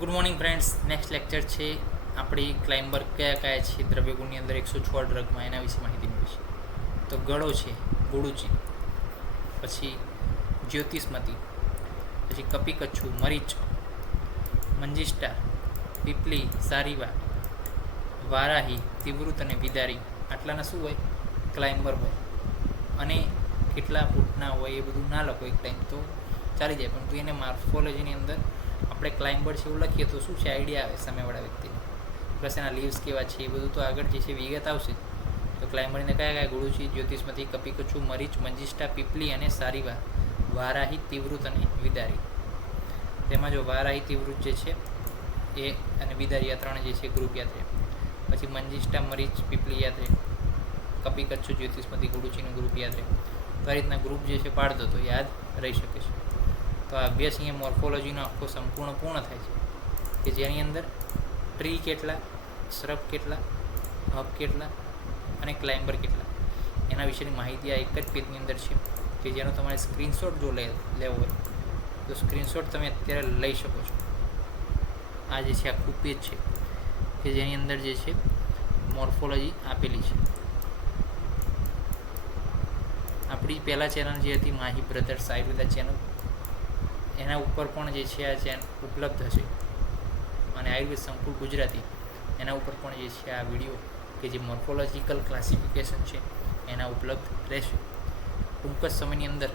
Good morning friends. Next lecture છે આપણી ક્લાઇમ્બર કયા કયા છે દ્રવ્યગુણની અંદર 106 ડ્રગમાં, એના વિશે માહિતી મેળવીશું. તો ગળો છે, ગુડુચી, પછી જ્યોતિષમતી, પછી કપીકચ્છુ, મરીચ, મંજિષ્ટા, પીપલી, સારીવા, વારાહી, તિવૃત અને વિદારી. આટલાના શું હોય? ક્લાઇમ્બર હોય. અને કેટલા ફૂટના હોય એ બધું ના લખો એક ટાઈમ તો ચાલી જાય, પરંતુ એને માર્ફોલોજીની અંદર આપણે ક્લાઇમ્બર છે એવું લખીએ તો શું છે, આઈડિયા આવે સામેવાળા વ્યક્તિને. પ્લસ એના લીવ્સ કેવા છે એ બધું તો આગળ જે છે વિગત આવશે. તો ક્લાઇમ્બરની કયા કયા ગુડુચી, જ્યોતિષમતી, કપીકચ્છુ, મરીચ, મંજિષ્ટા, પીપલી અને સારીવા, વારાહી, તિવૃત અને વિદારી. તેમાં જો વારાહી, તિવૃત જે છે એ અને વિદારી આ ત્રણ જે છે ગ્રુપ યાદ રહે. પછી મંજિષ્ટા, મરીચ, પીપલી યાદ રહે. કપીકચ્છુ, જ્યોતિષમતી, ગુડુચીનું ગ્રુપ યાદ રહે. તો આ રીતના ગ્રુપ જે છે પાડ દો તો યાદ રહી શકે છે. તો આ અભ્યાસ અહીંયા મોર્ફોલોજીનો આખો સંપૂર્ણ પૂર્ણ થાય છે, કે જેની અંદર ટ્રી કેટલા, શ્રબ કેટલા, હબ કેટલા અને ક્લાઇમ્બર કેટલા, એના વિશેની માહિતી આ એક જ પેજની અંદર છે, કે જેનો તમારે સ્ક્રીનશોટ જો લેવો હોય તો સ્ક્રીનશોટ તમે અત્યારે લઈ શકો છો. આ જે છે આખું પેજ છે કે જેની અંદર જે છે મોર્ફોલોજી આપેલી છે. આપણી પહેલાં ચેનલ જે હતી માહી બ્રધર્સ આયુર્વેદા ચેનલ, એના ઉપર પણ જે છે આ ચેનલ ઉપલબ્ધ હશે. અને આયુર્વેદ સંકુલ ગુજરાતી એના ઉપર પણ જે છે આ વિડીયો કે જે મોર્ફોલોજીકલ ક્લાસિફિકેશન છે એના ઉપલબ્ધ રહેશે. ટૂંક જ સમયની અંદર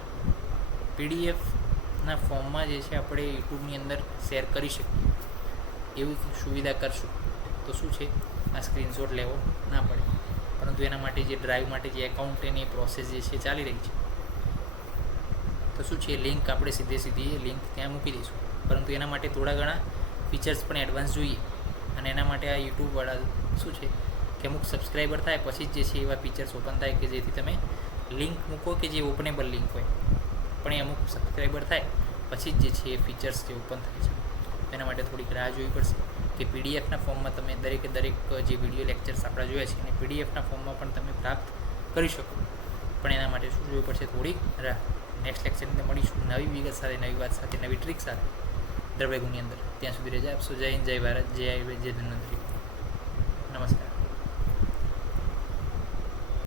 પીડીએફના ફોર્મમાં જે છે આપણે યુટ્યુબની અંદર શેર કરી શકીએ એવી સુવિધા કરશું. તો શું છે, આ સ્ક્રીનશોટ લેવો ના પડે. પરંતુ એના માટે જે ડ્રાઈવ માટે જે એકાઉન્ટ એની પ્રોસેસ જે છે ચાલી રહી છે. તો શું છે, લિંક આપણે સીધી લિંક ત્યાં મૂકી દઈશું. પરંતુ એના માટે થોડા ઘણા ફીચર્સ પણ એડવાન્સ જોઈએ. અને એના માટે આ યુટ્યુબવાળા શું છે કે અમુક સબસ્ક્રાઈબર થાય પછી જ જે છે એવા ફીચર્સ ઓપન થાય કે જેથી તમે લિંક મૂકો કે જે ઓપનેબલ લિંક હોય, પણ એ અમુક સબસ્ક્રાઈબર થાય પછી જ જે છે એ ફીચર્સ જે ઓપન થાય છે. એના માટે થોડીક રાહ જોવી પડશે કે પીડીએફના ફોર્મમાં તમે દરેક જે વિડીયો લેક્ચર્સ આપણા જોયા છે એને પીડીએફના ફોર્મમાં પણ તમે પ્રાપ્ત કરી શકો. પણ એના માટે શું જોવું પડશે? થોડીક રાહ. નેક્સ્ટ લેક્ચરની અંદર મળીશું નવી વિગત સાથે, નવી વાત સાથે, નવી ટ્રીક સાથે દ્રવ્યગુણની અંદર. ત્યાં સુધી રજા આપશો. જય હિન્દ, જય ભારત, જય આયુર્વેદ, જય ધન્વંતરી. નમસ્કાર.